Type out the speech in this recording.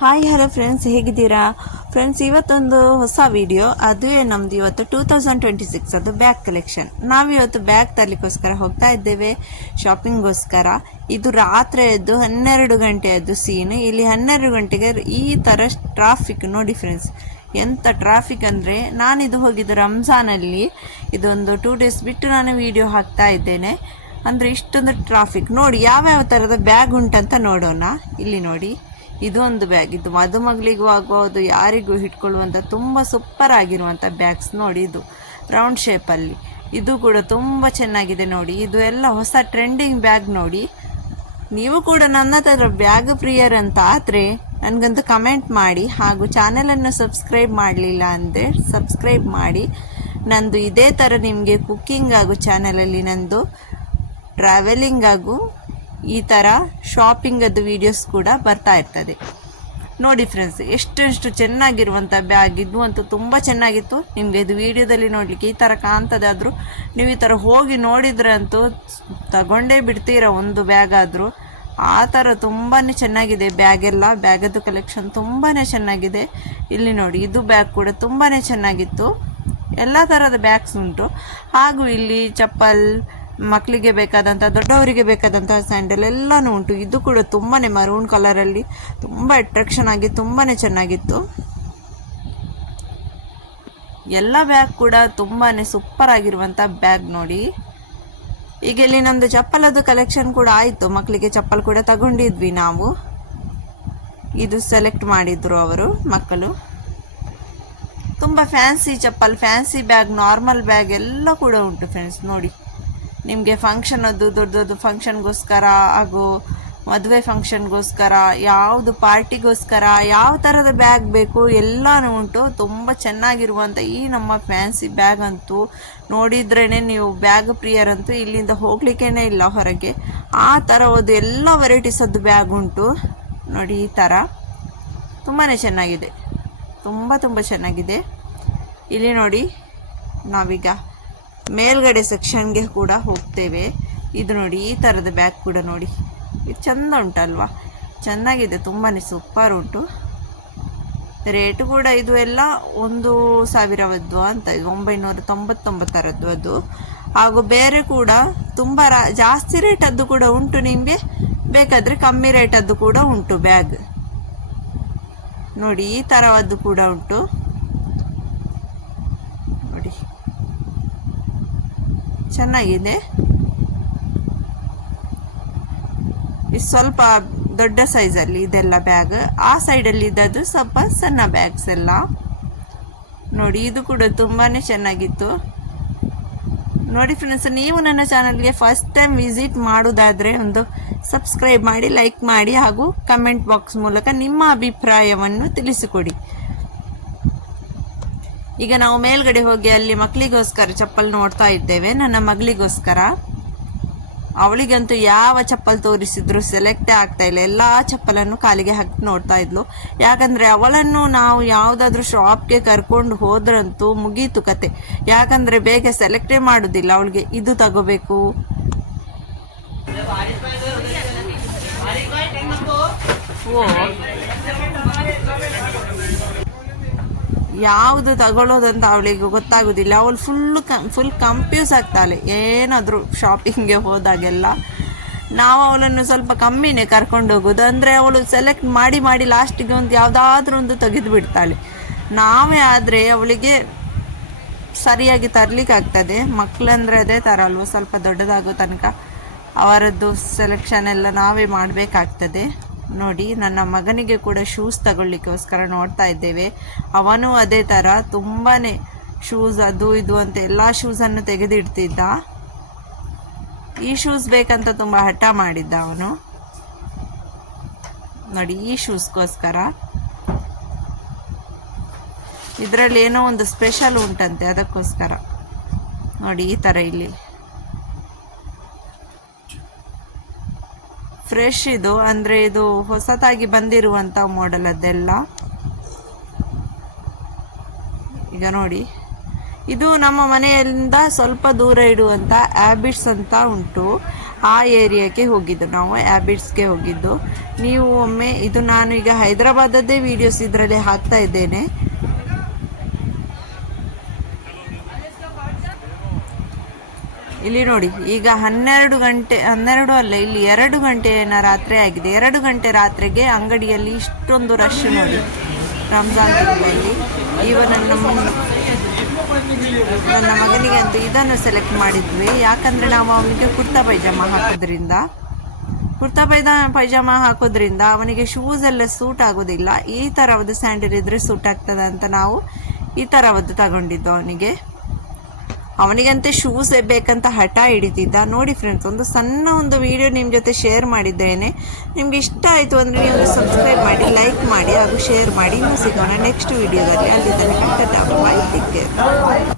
Hi hello friends, ಹೇಗಿದ್ದೀರಾ friends? ಇವತ್ತೊಂದು ಹೊಸ ವಿಡಿಯೋ. ಅದುವೇ ನಮ್ದು ಇವತ್ತು 2026 ಅದು ಬ್ಯಾಗ್ ಕಲೆಕ್ಷನ್. ನಾವಿವತ್ತು ಬ್ಯಾಗ್ ತರಲಿಕ್ಕೋಸ್ಕರ ಹೋಗ್ತಾ ಇದ್ದೇವೆ, ಶಾಪಿಂಗ್ಗೋಸ್ಕರ. ಇದು ರಾತ್ರಿಯದ್ದು 12 ಗಂಟೆಯದ್ದು ಸೀನ್. ಇಲ್ಲಿ 12 ಗಂಟೆಗೆ ಈ ಥರ ಟ್ರಾಫಿಕ್ ನೋಡಿ ಫ್ರೆಂಡ್ಸ್, ಎಂಥ ಟ್ರಾಫಿಕ್ ಅಂದರೆ. ನಾನಿದು ಹೋಗಿದ್ದು ರಂಜಾನಲ್ಲಿ, ಇದೊಂದು 2 ಡೇಸ್ ಬಿಟ್ಟು ನಾನು ವಿಡಿಯೋ ಹಾಕ್ತಾ ಇದ್ದೇನೆ. ಅಂದರೆ ಇಷ್ಟೊಂದು ಟ್ರಾಫಿಕ್ ನೋಡಿ. ಯಾವ್ಯಾವ ಥರದ ಬ್ಯಾಗ್ ಉಂಟಂತ ನೋಡೋಣ. ಇಲ್ಲಿ ನೋಡಿ, ಇದು ಒಂದು ಬ್ಯಾಗ್. ಇದು ಮದುಮಗಳಿಗೂ ಆಗ್ಬೋದು, ಯಾರಿಗೂ ಇಟ್ಕೊಳ್ಳುವಂಥ ತುಂಬ ಸೂಪರ್ ಆಗಿರುವಂಥ ಬ್ಯಾಗ್ಸ್ ನೋಡಿ. ಇದು ರೌಂಡ್ ಶೇಪಲ್ಲಿ, ಇದು ಕೂಡ ತುಂಬ ಚೆನ್ನಾಗಿದೆ ನೋಡಿ. ಇದು ಎಲ್ಲ ಹೊಸ ಟ್ರೆಂಡಿಂಗ್ ಬ್ಯಾಗ್ ನೋಡಿ. ನೀವು ಕೂಡ ನನ್ನ ಥರ ಬ್ಯಾಗ್ ಪ್ರಿಯರ್ ಅಂತ ಆದರೆ ನನಗಂತೂ ಕಮೆಂಟ್ ಮಾಡಿ. ಹಾಗೂ ಚಾನಲನ್ನು ಸಬ್ಸ್ಕ್ರೈಬ್ ಮಾಡಲಿಲ್ಲ ಅಂದರೆ ಸಬ್ಸ್ಕ್ರೈಬ್ ಮಾಡಿ. ನಂದು ಇದೇ ಥರ ನಿಮಗೆ ಕುಕ್ಕಿಂಗ್ ಹಾಗೂ ಚಾನಲಲ್ಲಿ ನಂದು ಟ್ರಾವೆಲಿಂಗ್ ಹಾಗೂ ಈ ಥರ ಶಾಪಿಂಗದ್ದು ವೀಡಿಯೋಸ್ ಕೂಡ ಬರ್ತಾ ಇರ್ತದೆ ನೋಡಿ ಫ್ರೆಂಡ್ಸ್. ಎಷ್ಟು ಚೆನ್ನಾಗಿರುವಂಥ ಬ್ಯಾಗ್. ಇದು ಅಂತೂ ತುಂಬ ಚೆನ್ನಾಗಿತ್ತು. ನಿಮಗೆ ಇದು ವಿಡಿಯೋದಲ್ಲಿ ನೋಡಲಿಕ್ಕೆ ಈ ಥರ ಕಾಣ್ತದಾದರೂ ನೀವು ಈ ಥರ ಹೋಗಿ ನೋಡಿದ್ರೆ ಅಂತೂ ತಗೊಂಡೇ ಬಿಡ್ತೀರ ಒಂದು ಬ್ಯಾಗ್ ಆದರೂ. ಆ ಥರ ತುಂಬಾ ಚೆನ್ನಾಗಿದೆ ಬ್ಯಾಗೆಲ್ಲ. ಬ್ಯಾಗದ್ದು ಕಲೆಕ್ಷನ್ ತುಂಬಾ ಚೆನ್ನಾಗಿದೆ. ಇಲ್ಲಿ ನೋಡಿ, ಇದು ಬ್ಯಾಗ್ ಕೂಡ ತುಂಬಾ ಚೆನ್ನಾಗಿತ್ತು. ಎಲ್ಲ ಥರದ ಬ್ಯಾಗ್ಸ್ ಉಂಟು. ಹಾಗೂ ಇಲ್ಲಿ ಚಪ್ಪಲ್, ಮಕ್ಕಳಿಗೆ ಬೇಕಾದಂಥ, ದೊಡ್ಡವರಿಗೆ ಬೇಕಾದಂಥ ಸ್ಯಾಂಡಲ್ ಎಲ್ಲನೂ ಉಂಟು. ಇದು ಕೂಡ ತುಂಬಾ ಮರೂನ್ ಕಲರಲ್ಲಿ ತುಂಬ ಅಟ್ರಾಕ್ಷನ್ ಆಗಿ ತುಂಬಾ ಚೆನ್ನಾಗಿತ್ತು. ಎಲ್ಲ ಬ್ಯಾಗ್ ಕೂಡ ತುಂಬಾ ಸೂಪರ್ ಆಗಿರುವಂಥ ಬ್ಯಾಗ್ ನೋಡಿ. ಈಗ ಇಲ್ಲಿ ನಮ್ಮದು ಚಪ್ಪಲದ್ದು ಕಲೆಕ್ಷನ್ ಕೂಡ ಆಯಿತು. ಮಕ್ಕಳಿಗೆ ಚಪ್ಪಲ್ ಕೂಡ ತಗೊಂಡಿದ್ವಿ ನಾವು. ಇದು ಸೆಲೆಕ್ಟ್ ಮಾಡಿದ್ರು ಅವರು ಮಕ್ಕಳು. ತುಂಬ ಫ್ಯಾನ್ಸಿ ಚಪ್ಪಲ್, ಫ್ಯಾನ್ಸಿ ಬ್ಯಾಗ್, ನಾರ್ಮಲ್ ಬ್ಯಾಗ್ ಎಲ್ಲ ಕೂಡ ಉಂಟು ಫ್ರೆಂಡ್ಸ್ ನೋಡಿ. ನಿಮಗೆ ಫಂಕ್ಷನದ್ದು, ದೊಡ್ಡ ಫಂಕ್ಷನ್ಗೋಸ್ಕರ ಹಾಗೂ ಮದುವೆ ಫಂಕ್ಷನ್ಗೋಸ್ಕರ, ಯಾವುದು ಪಾರ್ಟಿಗೋಸ್ಕರ ಯಾವ ಥರದ ಬ್ಯಾಗ್ ಬೇಕು ಎಲ್ಲನೂ ಉಂಟು. ತುಂಬ ಚೆನ್ನಾಗಿರುವಂಥ ಈ ನಮ್ಮ ಫ್ಯಾನ್ಸಿ ಬ್ಯಾಗ್ ಅಂತೂ ನೋಡಿದ್ರೇ ನೀವು ಬ್ಯಾಗ್ ಪ್ರಿಯರಂತೂ ಇಲ್ಲಿಂದ ಹೋಗ್ಲಿಕ್ಕೇ ಇಲ್ಲ ಹೊರಗೆ. ಆ ಥರದ್ದು ಎಲ್ಲ ವೆರೈಟೀಸದ್ದು ಬ್ಯಾಗ್ ಉಂಟು ನೋಡಿ. ಈ ಥರ ತುಂಬಾ ಚೆನ್ನಾಗಿದೆ, ತುಂಬ ಚೆನ್ನಾಗಿದೆ. ಇಲ್ಲಿ ನೋಡಿ, ನಾವೀಗ ಮೇಲ್ಗಡೆ ಸೆಕ್ಷನ್ಗೆ ಕೂಡ ಹೋಗ್ತೇವೆ. ಇದು ನೋಡಿ, ಈ ಥರದ ಬ್ಯಾಗ್ ಕೂಡ ನೋಡಿ. ಇದು ಚೆಂದ ಉಂಟಲ್ವಾ, ಚೆನ್ನಾಗಿದೆ, ತುಂಬಾ ಸೂಪರ್ ಉಂಟು. ರೇಟು ಕೂಡ ಇದು ಎಲ್ಲ 1,000 ಅಂತ, ಇದು 999 ಅದು. ಹಾಗೂ ಬೇರೆ ಕೂಡ ತುಂಬ ಜಾಸ್ತಿ ರೇಟದ್ದು ಕೂಡ ಉಂಟು. ನಿಮಗೆ ಬೇಕಾದರೆ ಕಮ್ಮಿ ರೇಟದ್ದು ಕೂಡ ಉಂಟು ಬ್ಯಾಗ್ ನೋಡಿ. ಈ ಥರದ್ದು ಕೂಡ ಉಂಟು ನೋಡಿ, ಚೆನ್ನಾಗಿದೆ. ಇದು ಸ್ವಲ್ಪ ದೊಡ್ಡ ಸೈಜಲ್ಲಿ ಇದೆಲ್ಲ ಬ್ಯಾಗ್. ಆ ಸೈಡಲ್ಲಿ ಇದ್ದದ್ದು ಸ್ವಲ್ಪ ಸಣ್ಣ ಬ್ಯಾಗ್ಸ್ ಎಲ್ಲ ನೋಡಿ. ಇದು ಕೂಡ ತುಂಬಾ ಚೆನ್ನಾಗಿತ್ತು ನೋಡಿ ಫ್ರೆಂಡ್ಸ್. ನೀವು ನನ್ನ ಚಾನಲ್ಗೆ ಫಸ್ಟ್ ಟೈಮ್ ವಿಸಿಟ್ ಮಾಡೋದಾದರೆ ಒಂದು ಸಬ್ಸ್ಕ್ರೈಬ್ ಮಾಡಿ, ಲೈಕ್ ಮಾಡಿ, ಹಾಗೂ ಕಮೆಂಟ್ ಬಾಕ್ಸ್ ಮೂಲಕ ನಿಮ್ಮ ಅಭಿಪ್ರಾಯವನ್ನು ತಿಳಿಸಿಕೊಡಿ. ಈಗ ನಾವು ಮೇಲ್ಗಡೆ ಹೋಗಿ ಅಲ್ಲಿ ಮಕ್ಕಳಿಗೋಸ್ಕರ ಚಪ್ಪಲ್ ನೋಡ್ತಾ ಇದ್ದೇವೆ. ನನ್ನ ಮಗಳಿಗೋಸ್ಕರ, ಅವಳಿಗಂತೂ ಯಾವ ಚಪ್ಪಲ್ ತೋರಿಸಿದ್ರು ಸೆಲೆಕ್ಟೇ ಆಗ್ತಾ ಇಲ್ಲ. ಎಲ್ಲ ಚಪ್ಪಲನ್ನು ಕಾಲಿಗೆ ಹಾಕಿ ನೋಡ್ತಾ ಇದ್ಲು. ಯಾಕಂದರೆ ಅವಳನ್ನು ನಾವು ಯಾವುದಾದ್ರೂ ಶಾಪ್ಗೆ ಕರ್ಕೊಂಡು ಹೋದ್ರಂತೂ ಮುಗೀತು ಕತೆ. ಯಾಕಂದರೆ ಬೇಗ ಸೆಲೆಕ್ಟೇ ಮಾಡೋದಿಲ್ಲ. ಅವಳಿಗೆ ಇದು ತಗೋಬೇಕು, ಯಾವುದು ತಗೊಳ್ಳೋದಂತ ಅವಳಿಗೆ ಗೊತ್ತಾಗೋದಿಲ್ಲ. ಅವಳು ಫುಲ್ ಕನ್ಫ್ಯೂಸ್ ಆಗ್ತಾಳೆ ಏನಾದರೂ ಶಾಪಿಂಗ್ಗೆ ಹೋದಾಗೆಲ್ಲ. ನಾವು ಅವಳನ್ನು ಸ್ವಲ್ಪ ಕಮ್ಮಿನೇ ಕರ್ಕೊಂಡು ಹೋಗೋದು. ಅಂದರೆ ಅವಳು ಸೆಲೆಕ್ಟ್ ಮಾಡಿ ಲಾಸ್ಟಿಗೆ ಒಂದು ಯಾವುದಾದ್ರೂ ಒಂದು ತೆಗೆದು ಬಿಡ್ತಾಳೆ. ನಾವೇ ಆದರೆ ಅವಳಿಗೆ ಸರಿಯಾಗಿ ತರಲಿಕ್ಕೆ ಆಗ್ತದೆ. ಮಕ್ಕಳಂದರೆ ಅದೇ ಥರ ಅಲ್ವ, ಸ್ವಲ್ಪ ದೊಡ್ಡದಾಗೋ ತನಕ ಅವರದ್ದು ಸೆಲೆಕ್ಷನ್ ಎಲ್ಲ ನಾವೇ ಮಾಡಬೇಕಾಗ್ತದೆ ನೋಡಿ. ನನ್ನ ಮಗನಿಗೆ ಕೂಡ ಶೂಸ್ ತಗೊಳ್ಳಿಕ್ಕೋಸ್ಕರ ನೋಡ್ತಾ ಇದ್ದೇವೆ. ಅವನು ಅದೇ ಥರ ತುಂಬಾ ಶೂಸ್ ಅದು ಇದು ಅಂತ ಎಲ್ಲ ಶೂಸನ್ನು ತೆಗೆದಿಡ್ತಿದ್ದ. ಈ ಶೂಸ್ ಬೇಕಂತ ತುಂಬ ಹಠ ಮಾಡಿದ್ದ ಅವನು ನೋಡಿ. ಈ ಶೂಸ್ಗೋಸ್ಕರ ಇದರಲ್ಲಿ ಏನೋ ಒಂದು ಸ್ಪೆಷಲ್ ಉಂಟಂತೆ, ಅದಕ್ಕೋಸ್ಕರ ನೋಡಿ. ಈ ಥರ ಇಲ್ಲಿ ಫ್ರೆಶ್ ಇದು, ಅಂದರೆ ಇದು ಹೊಸತಾಗಿ ಬಂದಿರುವಂಥ ಮಾಡೆಲ್ ಅದೆಲ್ಲ. ಈಗ ನೋಡಿ, ಇದು ನಮ್ಮ ಮನೆಯಿಂದ ಸ್ವಲ್ಪ ದೂರ ಇಡುವಂಥ ಹ್ಯಾಬಿಟ್ಸ್ ಅಂತ ಉಂಟು. ಆ ಏರಿಯಾಕ್ಕೆ ಹೋಗಿದ್ದು ನಾವು, ಹ್ಯಾಬಿಟ್ಸ್ಗೆ ಹೋಗಿದ್ದು. ನೀವು ಒಮ್ಮೆ ಇದು ನಾನು ಈಗ ಹೈದರಾಬಾದದ್ದೇ ವೀಡಿಯೋಸ್ ಇದರಲ್ಲಿ ಹಾಕ್ತಾ ಇದ್ದೇನೆ. ಇಲ್ಲಿ ನೋಡಿ, ಈಗ 12 ಅಲ್ಲ, ಇಲ್ಲಿ 2 ಗಂಟೆಯ ರಾತ್ರಿ ಆಗಿದೆ. 2 ಗಂಟೆ ರಾತ್ರಿಗೆ ಅಂಗಡಿಯಲ್ಲಿ ಇಷ್ಟೊಂದು ರಶ್ ನೋಡಿ. ರಂಜಾನ್ ತಿಂಗಳಲ್ಲಿ ನನ್ನ ಮಗನಿಗೆ ಅಂತೂ ಇದನ್ನು ಸೆಲೆಕ್ಟ್ ಮಾಡಿದ್ವಿ. ಯಾಕಂದರೆ ನಾವು ಅವನಿಗೆ ಕುರ್ತಾ ಪೈಜಾಮ ಹಾಕೋದ್ರಿಂದ ಅವನಿಗೆ ಶೂಸ್ ಎಲ್ಲ ಸೂಟ್ ಆಗೋದಿಲ್ಲ. ಈ ಥರವಾದ ಸ್ಯಾಂಡಲ್ ಇದ್ರೆ ಸೂಟ್ ಆಗ್ತದೆ ಅಂತ ನಾವು ಈ ಥರವಾದ್ದು ತಗೊಂಡಿದ್ದು ಅವನಿಗೆ. ಅವನಿಗಂತೆ ಶೂಸ್ ಬೇಕಂತ ಹಠ ಹಿಡಿತಿದ್ದ. ನೋಡಿ ಫ್ರೆಂಡ್ಸ್, ಒಂದು ಸಣ್ಣ ವಿಡಿಯೋ ನಿಮ್ಮ ಜೊತೆ ಶೇರ್ ಮಾಡಿದ್ದೇನೆ. ನಿಮ್ಗೆ ಇಷ್ಟ ಆಯಿತು ಅಂದರೆ ನೀವು ಸಬ್ಸ್ಕ್ರೈಬ್ ಮಾಡಿ, ಲೈಕ್ ಮಾಡಿ ಹಾಗೂ ಶೇರ್ ಮಾಡಿ. ಇನ್ನೂ ಸಿಗೋಣ ನೆಕ್ಸ್ಟ್ ವಿಡಿಯೋದಲ್ಲಿ. ಅಲ್ಲಿ ತನಕ ಟಾಟಾ, ಬಾಯ್, ಟೇಕ್ ಕೇರ್.